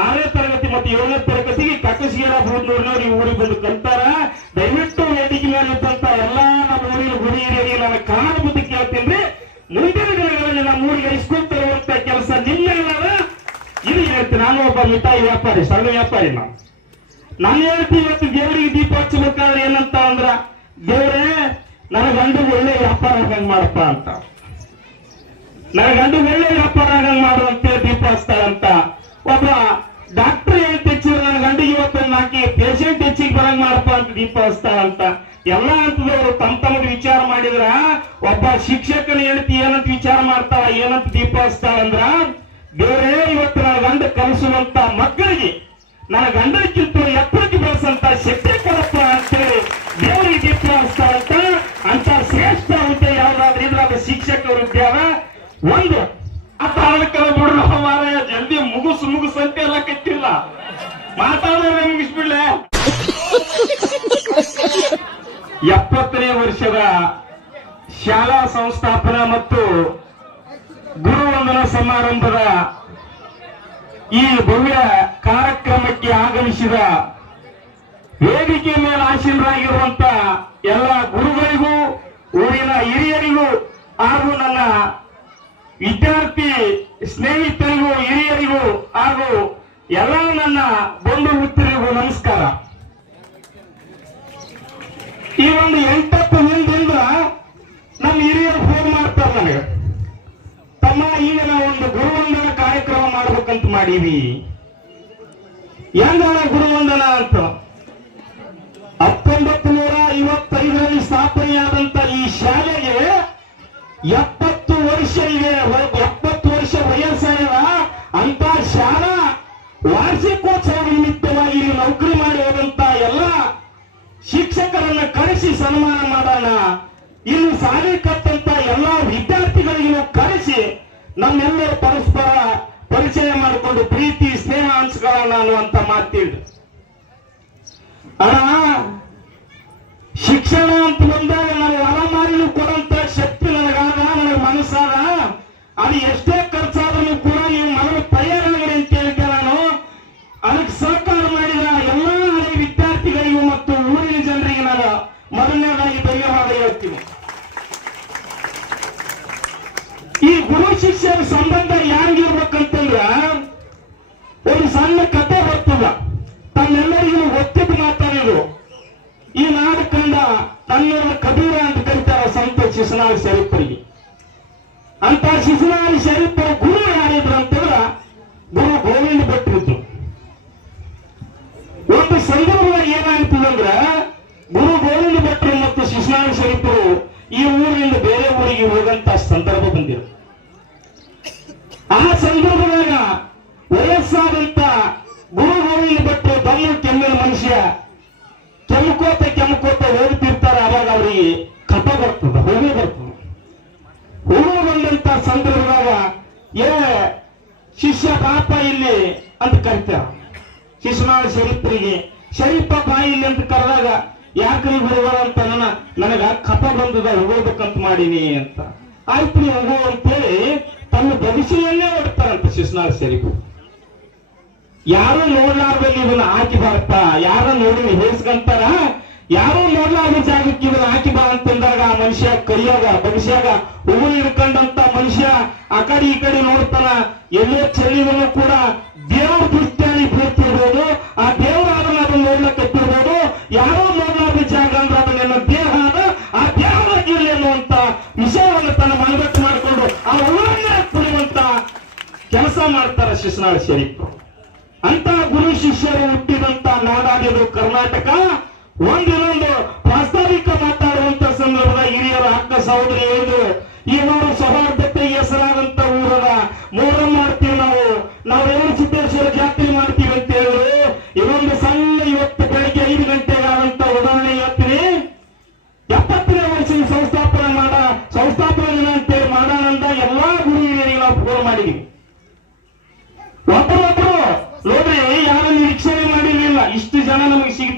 ಆರನೇ ತರಗತಿ ಮತ್ತು ಏಳನೇ ತರಗತಿಗೆ ಕಕ್ಕಸಿಗೆರ ಬೂದ್ನೂರಿನವ್ರು ಈ ಊರಿಗೆ ಬಂದು ಕಲ್ತಾರ ದಯವಿಟ್ಟು ವೇದಿಕೆ ಮೇಲೆ ಎಲ್ಲಾ ನಮ್ಮ ಊರಿನ ಗುಡಿ ಹಿರಿಯರಿಗೆ ನನ್ನ ಕಾರಣ ಬುದ್ಧಿ ಕೇಳ್ತೀನಿ. ಮುಂದಿನ ದಿನಗಳಲ್ಲಿ ನಮ್ಮ ಊರಿಗೆ ಹೈಸ್ಕೂಲ್ ತರುವಂತ ಕೆಲಸ ನಿಮ್ಮೆಲ್ಲರ ಇದು ಹೇಳ್ತೀನಿ, ನಾನು ಒಬ್ಬ ಮಿಠಾಯಿ ವ್ಯಾಪಾರಿ, ಸಣ್ಣ ವ್ಯಾಪಾರಿ ನಾನು. ನಾನು ಹೇಳ್ತೀನಿ ಇವತ್ತು ದೇವರಿಗೆ ದೀಪ ಹಚ್ಚಬೇಕಾದ್ರೆ ಏನಂತ ಅಂದ್ರ, ದೇವರೇ ನನ್ನ ಗಂಡು ಒಳ್ಳೆ ವ್ಯಾಪಾರ ಆಗಂಗ್ ಮಾಡಪ್ಪ ಅಂತ. ನನ್ನ ಗಂಡು ಒಳ್ಳೆ ವ್ಯಾಪಾರ ಆಗಂಗ್ ಮಾಡು ಅಂತ ದೀಪ ಹಚ್ತಾಳಂತ. ಒಬ್ಬ ಡಾಕ್ಟರ್ ಏನ್ ತೆಚ್ಚಿದ್ರು ನನ್ನ ಗಂಡ ಇವತ್ತೊಂದು ಹಾಕಿ ಪೇಷಂಟ್ ಹೆಚ್ಚಿಗೆ ಬರಂಗ್ ಮಾಡಪ್ಪ ಅಂತ ದೀಪ ಅಂತ. ಎಲ್ಲಾ ಹಂತದವರು ತಮ್ಮ ತಮ್ಮದು ವಿಚಾರ ಮಾಡಿದ್ರ ಒಬ್ಬ ಶಿಕ್ಷಕನ ಹೇಳ್ತಿ ಏನಂತ ವಿಚಾರ ಮಾಡ್ತಾಳ, ಏನಂತ ದೀಪ ಅಂದ್ರ ದೇವರೇ ಇವತ್ತು ನನ್ನ ಗಂಡ ಕಲಿಸುವಂತ ಮಕ್ಕಳಿಗೆ, ನನ್ನ ಗಂಡಕ್ಕಿಂತ ಎತ್ತರಕ್ಕೆ ಎಪ್ಪತ್ತನೇ ವರ್ಷದ ಶಾಲಾ ಸಂಸ್ಥಾಪನ ಮತ್ತು ಗುರುವಂದನ ಸಮಾರಂಭದ ಈ ಭವ್ಯ ಕಾರ್ಯಕ್ರಮಕ್ಕೆ ಆಗಮಿಸಿದ ವೇದಿಕೆ ಮೇಲೆ ಆಸೀನರಾಗಿರುವಂತ ಎಲ್ಲ ಗುರುಗಳಿಗೂ, ಊರಿನ ಹಿರಿಯರಿಗೂ ಹಾಗೂ ನನ್ನ ವಿದ್ಯಾರ್ಥಿ ಸ್ನೇಹಿತರಿಗೂ, ಹಿರಿಯರಿಗೂ ಹಾಗೂ ಎಲ್ಲ ನನ್ನ ಬಂಧು ಮಿತ್ರರಿಗೂ ನಮಸ್ಕಾರ. ಈ ಒಂದು ಎಂಟತ್ತು ಹಿಂದಿಂದ್ರ ನಮ್ಮ ಹಿರಿಯರು ಫೋನ್ ಮಾಡ್ತಾರೆ ನನಗೆ. ತಮ್ಮ ಈಗ ನಾವು ಒಂದು ಗುರುವಂದನ ಕಾರ್ಯಕ್ರಮ ಮಾಡ್ಬೇಕಂತ ಮಾಡೀವಿ. ಹೆಂಗ ಗುರುವಂದನ ಅಂತ? ಹತ್ತೊಂಬತ್ತು ನೂರ ಐವತ್ತೈದರಲ್ಲಿ ಸ್ಥಾಪನೆಯಾದಂತ ಈ ಶಾಲೆಗೆ ಎಪ್ಪತ್ತು ಕರೆಸಿ ಸನ್ಮಾನ ಮಾಡೋಣ. ಇಲ್ಲಿ ಸಾಲಿ ಕತ್ತಂತ ಎಲ್ಲಾ ವಿದ್ಯಾರ್ಥಿಗಳಿಗೂ ಕರೆಸಿ ನಮ್ಮೆಲ್ಲರೂ ಪರಸ್ಪರ ಪರಿಚಯ ಮಾಡಿಕೊಂಡು ಪ್ರೀತಿ, ಸ್ನೇಹ ಹಂಚ್ಕೊಳ್ಳೋಣ ಅನ್ನುವಂತ ಮಾತಿಡ್ ಅಣ್ಣ, ಶಿಕ್ಷಣ ಅಂತ ಬಂದಾಗ ನಾವು ಅಲಮಾರಿನೂ ಕೊಡಂತ ಶಕ್ತಿ ನನಗಾದ, ನನಗೆ ಮನಸ್ಸಾದ. ಅದು ಎಷ್ಟೇ ಖರ್ಚಾದ್ರೂ ಕೂಡ ನೀವು ಮನವಿ ತಯಾರಾಗಿರಿ ಅಂತ ಹೇಳಿದ್ದೆ ನಾನು ಅದಕ್ಕೆ ಸಹಕಾರ ಮಾಡಿದ ಎಲ್ಲ ಹಳೆ ವಿದ್ಯಾರ್ಥಿಗಳಿಗೂ ಮತ್ತು ಊರಿನ ಜನರಿಗೆ ನಾನು ಮೊದಲನೇದಾಗಿ ಧನ್ಯವಾದ ಹೇಳ್ತೀನಿ ಈ ಗುರು ಶಿಷ್ಯರ ಸಂಬಂಧ ಯಾರಿಗಿರ್ಬೇಕಂತಂದ್ರ ಒಂದು ಸಣ್ಣ ಕಥೆ ಬರ್ತದ ತಮ್ಮೆಲ್ಲರಿಗೂ ಒತ್ತಿಟ್ಟು ಮಾತಾಡಿದ್ರು ಈ ನಾಡು ಕಂಡ ತನ್ನವರ ಕಬೀರ ಅಂತ ಕರೀತಾರ ಸಂತ ಶಿಶುನಾಳ ಶರೀಫರಿಗೆ. ಅಂತ ಶಿಶುನಾಳ ಶರೀಫರ ಗುರು ಯಾರಿದ್ರು ಅಂತಂದ್ರ ಗುರು ಗೋವಿಂದ ಭಟ್ರಿದ್ರು. ಒಂದು ಸಂದರ್ಭ ಏನಾಗ್ತದಂದ್ರ ಗುರು ಗೋವಿಂದ ಭಟ್ರು ಮತ್ತು ಶಿಶುನಾಳ ಶರೀಫರು ಈ ಊರಿನಿಂದ ಬೇರೆ ಊರಿಗೆ ಹೋಗಂತ ಸಂದರ್ಭ ಬಂದಿರು ಆ ಸಂದರ್ಭದಾಗ ವಯಸ್ಸಾದಂತ ಗುರು ಗೋವಿಂದ ಭಟ್ರು ದಮ್ಮ ಕೆಮ್ಮಿನ ಮನುಷ್ಯ ಕೆಮ್ಕೋತ ಕೆಮ್ಕೋತ ಹೋಗ್ತಿರ್ತಾರ, ಅವಾಗ ಅವರಿಗೆ ಕಪ ಬರ್ತದ, ಹೋಗಿ ಬರ್ತದ. ಹೋಗಿ ಬಂದಂತ ಸಂದರ್ಭದಾಗ, ಏ, ಶಿಷ್ಯ ಪಾಪ ಇಲ್ಲಿ ಅಂತ ಕರಿತಾರ. ಶಿಶುನಾಳ ಶರೀಫರಿಗೆ ಶರೀಫ ಬಾಯಿ ಇಲ್ಲಿ ಅಂತ ಕರೆದಾಗ, ಯಾಕ್ರಿ ಗುರುಗಳ ಅಂತ ನನ್ನ, ನನಗ ಕಪ ಬಂದದ, ಹೋಗ್ಬೇಕಂತ ಮಾಡೀನಿ ಅಂತ. ಆಯ್ತು ನೀವು ಹೋಗು ಅಂತೇಳಿ ತನ್ನ ಭವಿಷ್ಯವನ್ನೇ ಹೊಡ್ತಾರಂತ ಶಿಶುನಾಳ ಶರೀಫ್ ಯಾರು ನೋಡ್ಲಾರ್ದ ಇವನ್ನ ಹಾಕಿ ಬರತ್ತ ಯಾರ ನೋಡಿ ಹೇಳ್ಸ್ಕಂತಾರ ಯಾರು ನೋಡ್ಲಾರ್ದ ಜಾಗಕ್ಕೆ ಇವನ್ನ ಹಾಕಿ ಬಾ ಅಂತಂದಾಗ ಆ ಮನುಷ್ಯ ಕೈಯಾಗ ಭವಿಷ್ಯಾಗ ಹೂವು ಹಿಡ್ಕೊಂಡಂತ ಮನುಷ್ಯ ಆ ಕಡೆ ಈ ಕಡೆ ನೋಡ್ತಾನ. ಎಲ್ಲೋ ಚೆಲ್ಲಿದನು ಕೂಡ ದೇವ್ರ ದೃಷ್ಟಿಯಲ್ಲಿ ಕೂರ್ತಿರ್ಬೋದು ಆ ದೇವ್ರ ಅದನ್ನ ಅದನ್ನ ನೋಡ್ಲಕ್ಕಿರ್ಬೋದು ಯಾರೋ ನೋಡ್ಲಾರ್ದ ಜಾಗ ಅಂದ್ರೆ ಅದನ್ನ ದೇಹ ಅದ. ಆ ದೇಹವಾಗಿರ್ಲಿ ಅನ್ನುವಂತ ವಿಷಯವನ್ನು ತನ್ನ ಮನಗಟ್ಟು ಮಾಡಿಕೊಂಡು ಆ ಹೂವನ್ನ ಕುಡಿಯುವಂತ ಕೆಲಸ ಮಾಡ್ತಾರ ಶಿಶುನಾಳ ಶರೀಫ್ ಗುರು ಶಿಷ್ಯರು ಹುಟ್ಟಿದಂತ ನಾಡಾಗಿದ್ದು ಕರ್ನಾಟಕ. ಒಂದಿನೊಂದು ಪ್ರಾಸ್ತಾವಿಕ ಮಾತಾಡುವಂತ ಸಂದರ್ಭದ ಹಿರಿಯರ ಅಕ್ಕ ಸಹೋದರಿ ಹೇಳಿದ್ರು. ಈ ಊರು ಸೌಹಾರ್ದತೆಗೆ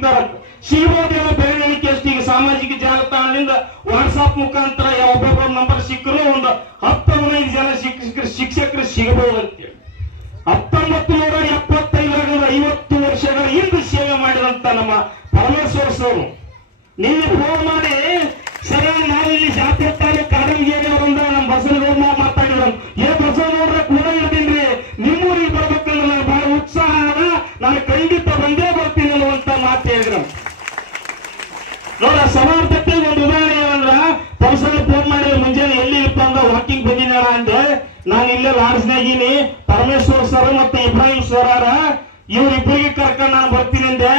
ಸಿಗ್ತಾರ ಸಿಗ್ಬೋದೇನೋ ಬೆಲೆ ನಡಿಕೆ ಈಗ ಸಾಮಾಜಿಕ ಜಾಲತಾಣದಿಂದ ವಾಟ್ಸಾಪ್ ಮುಖಾಂತರ ಒಬ್ಬೊಬ್ಬರ ನಂಬರ್ ಸಿಕ್ಕರು ಒಂದು ಹತ್ತು ಹದಿನೈದು ಜನ ಶಿಕ್ಷಕರು ಶಿಕ್ಷಕರು ಸಿಗಬಹುದು ಅಂತ ಹೇಳಿ ಹತ್ತೊಂಬತ್ತು ನೂರ ಎಪ್ಪತ್ತೈದರಿಂದ ಐವತ್ತು ವರ್ಷಗಳ ಹಿಂದೆ ಸೇವೆ ಮಾಡಿದಂತ ನಮ್ಮ ಪರಮೇಶ್ವರ ಸೋರು ನೀವು ಫೋನ್ ಮಾಡಿ, ಸರ್ ನಾವಿಲ್ಲಿ ಇಲ್ಲಿ ಜಾತ್ರೆ ತಾಲೂಕು ಕಾಡಂಗೇರಿ ಅವರಿಂದ ನಮ್ಮ ಬಸವನಗೌಡ ಮಾತಾಡಿದ್ರು. ಏ ಬಸವ ಬಸವನಗೌಡ್ರ ಕೂಡ ಇರ್ತೀನಿ ನಿಮ್ಮೂರಿಗೆ ಬರ್ಬೇಕಂದ್ರೆ ನಾನು ಬಹಳ ಉತ್ಸಾಹ ನಾನು ಖಂಡಿತ ಬಂದೆ. ನೋಡ ಸಮಾರ್ಥಕ್ಕೆ ಒಂದು ಉದಾಹರಣೆ ಏನಂದ್ರ ಪರ್ಸನ್ ಫೋನ್ ಮಾಡಿದ ಮುಂಜಾನೆ ಎಲ್ಲಿ ಇಪ್ಪ ಅಂದ ವಾಕಿಂಗ್ ಬಂದಿನ ಅಂದೆ. ನಾನು ಇಲ್ಲೇ ಲಾಡ್ಸ್ನಾಗಿನಿ ಪರಮೇಶ್ವರ್ ಸರ್ ಮತ್ತೆ ಇಬ್ರಾಹಿಂ ಸರ್ ಇವರಿಬ್ಬರಿಗೆ ಕರ್ಕೊಂಡು ನಾನು ಬರ್ತೀನಿ ಅಂದೆ.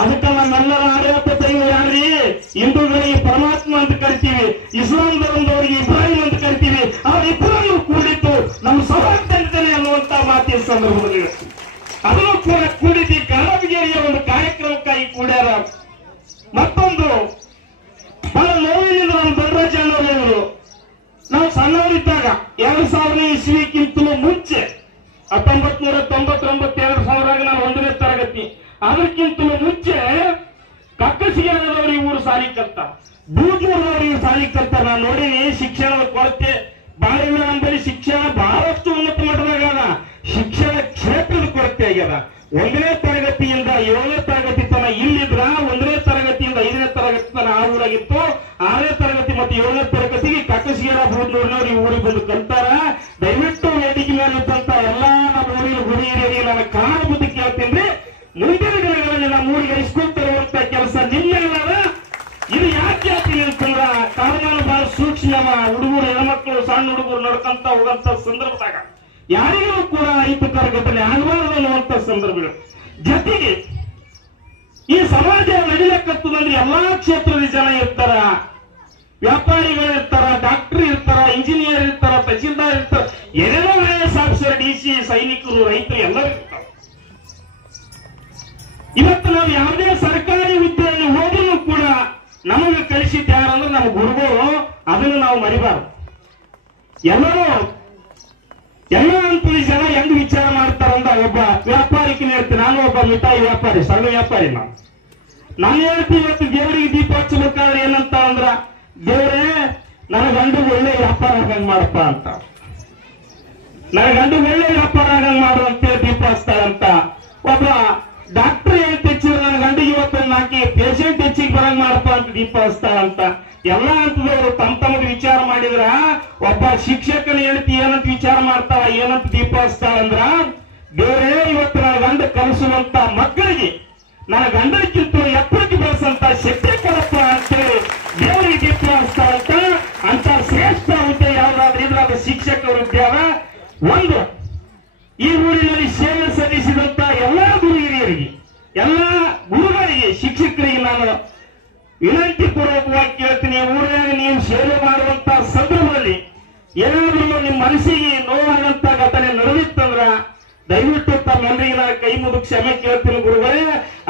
ಅದಕ್ಕೆ ನಮ್ಮೆಲ್ಲರ ಆಡಳಿತ ದೈವ ಯಾರ್ರಿ? ಹಿಂದೂಗಳಿಗೆ ಪರಮಾತ್ಮ ಅಂತ ಕರಿತೀವಿ. ಇಸ್ಲಾಂ ಧರ್ಮದವರಿಗೆ ಇಬ್ರಾಹಿಂ ಅಂತ ಕರಿತೀವಿ. ಅವರಿಬ್ಬರನ್ನು ಕೂಡಿತ್ತು ನಮ್ಮ ಸಮಾರ್ಥನೆ ಅನ್ನುವಂತ ಮಾತಿನ ಸಂದರ್ಭದಲ್ಲಿ ಅದನ್ನು ಕೂಡ ಕೂಡಿದ್ದು ಅದಕ್ಕಿಂತಲೂ ಮುಂಚೆ ಕಕ್ಕಸಿಗಾರದವರು ಈ ಊರು ಸಾಲಿ ಕಲ್ತ? ಬೂದ್ನೂರದವರು ಈ ಸಾಲಿ ಕಲ್ತ. ನಾನು ನೋಡೀನಿ, ಶಿಕ್ಷಣದ ಕೊರತೆ ಬಹಳ ಇಲ್ಲ ನಮ್ಮಲ್ಲಿ ಶಿಕ್ಷಣ ಬಹಳಷ್ಟು ಉನ್ನತ ಮಟ್ಟದಾಗ ಶಿಕ್ಷಣ ಕ್ಷೇತ್ರದ ಕೊರತೆ ಆಗ್ಯದ. ಒಂದನೇ ತರಗತಿಯಿಂದ ಏಳನೇ ತರಗತಿ ತನ ಇಲ್ಲಿದ್ರ, ಒಂದನೇ ತರಗತಿಯಿಂದ ಐದನೇ ತರಗತಿ ತನ ಆ ಊರಾಗಿತ್ತು. ಆರನೇ ತರಗತಿ ಮತ್ತು ಏಳನೇ ತರಗತಿಗೆ ಕಕ್ಕಸಿಗೆರ ಬೂದ್ನೂರಿನವ್ರು ಈ ಊರಿಗೆ ಬಂದು ಕಲ್ತಾರ. ಯಾಕೆ ಹೇಳ್ತೀನಿ ಬಾರ ಸೂಕ್ಷ್ಮ ಹುಡುಗರು, ಹೆಣ್ಮಕ್ಳು, ಸಣ್ಣ ಹುಡುಗರು ನಡ್ಕೊಂತ ಹೋಗಂತ ಸಂದರ್ಭದಾಗ ಯಾರಿಗೂ ಕೂಡ ಅಹಿತಕರ ಘಟನೆ ಆಗಬಾರದು ಅನ್ನುವಂತ ಸಂದರ್ಭಗಳು. ಜೊತೆಗೆ ಈ ಸಮಾಜ ನಡಿಲಕ್ಕತ್ತದಂದ್ರೆ ಎಲ್ಲಾ ಕ್ಷೇತ್ರದ ಜನ ಇರ್ತಾರ. ವ್ಯಾಪಾರಿಗಳು ಇರ್ತಾರ ಡಾಕ್ಟರ್ ಇರ್ತಾರ ಇಂಜಿನಿಯರ್ ಇರ್ತಾರ, ತಹಸೀಲ್ದಾರ್ ಇರ್ತಾರ. ಏನೇನೋ I S officer D C ಸೈನಿಕರು, ರೈತರು ಎಲ್ಲರೂ ಇರ್ತಾರ. ಇವತ್ತು ನಾವು ಯಾವುದೇ ಸರ್ಕಾರಿ ಕೂಡ ನಮಗೆ ಕಲಿಸಿದ್ದ ಯಾರಂದ್ರೆ ನಮ್ಮ ಗುರುಗಳು, ಅದನ್ನು ನಾವು ಮರಿಬಾರ್ದು. ಎಲ್ಲರೂ, ಎಲ್ಲ ಜನ ಹೆಂಗ್ ವಿಚಾರ ಮಾಡ್ತಾರಂದ ಒಬ್ಬ ವ್ಯಾಪಾರಿಕ ಹೇಳ್ತೀನಿ ನಾನು ಒಬ್ಬ ಮಿಠಾಯಿ ವ್ಯಾಪಾರಿ, ಸಣ್ಣ ವ್ಯಾಪಾರಿ ನಾನು. ನಾನು ಹೇಳ್ತೀನಿ ಇವತ್ತು ದೇವರಿಗೆ ದೀಪ ಹಚ್ಚಬೇಕಾದ್ರೆ ಏನಂತ ಅಂದ್ರ, ದೇವರೇ, ನನ್ನ ಗಂಡು ಒಳ್ಳೆ ವ್ಯಾಪಾರ ಆಗಂಗ್ ಮಾಡಪ್ಪ ಅಂತ. ನನ್ನ ಗಂಡು ಒಳ್ಳೆ ವ್ಯಾಪಾರ ಆಗಂಗ್ ಮಾಡು ಅಂತೇಳಿ ದೀಪ ಹಚ್ತಾರಂತ ಒಬ್ಬ ಮಾಡಪ್ಪ ಅಂತ. ಎಲ್ಲಾ ಹಂತದವರು ತಮ್ಮ ತಮಗೆ ವಿಚಾರ ಮಾಡಿದ್ರ, ಒಬ್ಬ ಶಿಕ್ಷಕನ ಹೇಳ್ತಿ ಏನಂತ ವಿಚಾರ ಮಾಡ್ತಾಳ, ಏನಂತ ದೀಪ ಅಂದ್ರ ದೇವರೇ ಇವತ್ತು ನನ್ನ ಗಂಡ ಕಲಿಸುವಂತ ಮಕ್ಕಳಿಗೆ, ನನ್ನ ಗಂಡಕ್ಕಿಂತ ಎತ್ತರಕ್ಕೆ ಬೆಳೆಸಂತ ಶಕ್ತಿ ಕೊಡಪ್ಪ ಅಂತೇಳಿ ದೇವರಿಗೆ ದೀಪ ಹಸ್ತಾ ಅಂತ ಶ್ರೇಷ್ಠ ಹುದ್ದೆ ಯಾವ್ದಾದ್ರೆ ಇದ್ರ ಅದು ಶಿಕ್ಷಕ ಹುದ್ದೆ ಅದ ಒಂದು, ಈ ಊರಿನಲ್ಲಿ ಸೇವೆ ಸಲ್ಲಿಸಿದಂತ ಎಲ್ಲಾ ಗುರು ಹಿರಿಯರಿಗೆ, ಎಲ್ಲಾ ಗುರುಗಳಿಗೆ, ಶಿಕ್ಷಕರಿಗೆ ನಾನು ವಿನಂತಿ ಪೂರ್ವಕವಾಗಿ ಕೇಳ್ತೀನಿ ಊರಿನಾಗ ನೀವು ಸೇವೆ ಮಾಡುವಂತ ಸಂದರ್ಭದಲ್ಲಿ ಏನಾದ್ರೂ ನಿಮ್ಮ ಮನಸ್ಸಿಗೆ ನೋವಾಗಂತ ಘಟನೆ ನಡೆದಿತ್ತಂದ್ರ ದಯವಿಟ್ಟು ತಮ್ಮೆಲ್ಲರಿಗೆ ನಾನು ಕೈ ಮುಗಿದು ಕ್ಷಮೆ ಕೇಳ್ತೀನಿ ಗುರುಗಳೇ.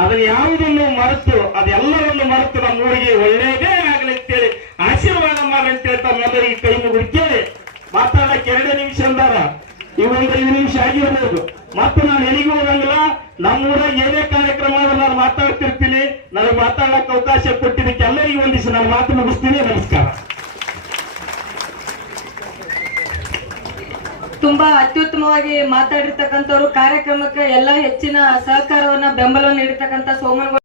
ಅದನ್ನ ಯಾವುದನ್ನು ಮರೆತು, ಅದೆಲ್ಲವನ್ನು ಮರೆತು ನಮ್ಮ ಊರಿಗೆ ಒಳ್ಳೆಯದೇ ಆಗಲಿ ಅಂತೇಳಿ ಆಶೀರ್ವಾದ ಮಾಡಿ ಅಂತೇಳಿ ತಮ್ಮೆಲ್ಲರಿಗೆ ಕೈ ಮುಗಿದು ಕೇಳಿ. ಮಾತಾಡಕ್ಕೆ ಎರಡೇ ನಿಮಿಷ ಅಂದಾರ? ಇವೊಂದು ಐದು ನಿಮಿಷ ಆಗಿರ್ಬೋದು. ಮತ್ತು ನಾನು ಎಲ್ಲಿಗೂ ಹೋಗಂಗಿಲ್ಲ. ನಮ್ಮೂರಾಗ ಏನೇ ಕಾರ್ಯಕ್ರಮ ನನಗೆ ಮಾತಾಡಕ್ಕೆ ಅವಕಾಶ ಕೊಟ್ಟಿದ್ದಕ್ಕೆ ಎಲ್ಲರಿಗೂ ಒಂದಿಷ್ಟು ನಾನು ಮಾತು ಮುಗಿಸ್ತೀನಿ. ನಮಸ್ಕಾರ. ತುಂಬಾ ಅತ್ಯುತ್ತಮವಾಗಿ ಮಾತಾಡಿರ್ತಕ್ಕಂಥವ್ರು, ಕಾರ್ಯಕ್ರಮಕ್ಕೆ ಎಲ್ಲ ಹೆಚ್ಚಿನ ಸಹಕಾರವನ್ನ, ಬೆಂಬಲವನ್ನು ನೀಡಿರ್ತಕ್ಕಂಥ ಸೋಮನಗೌಡ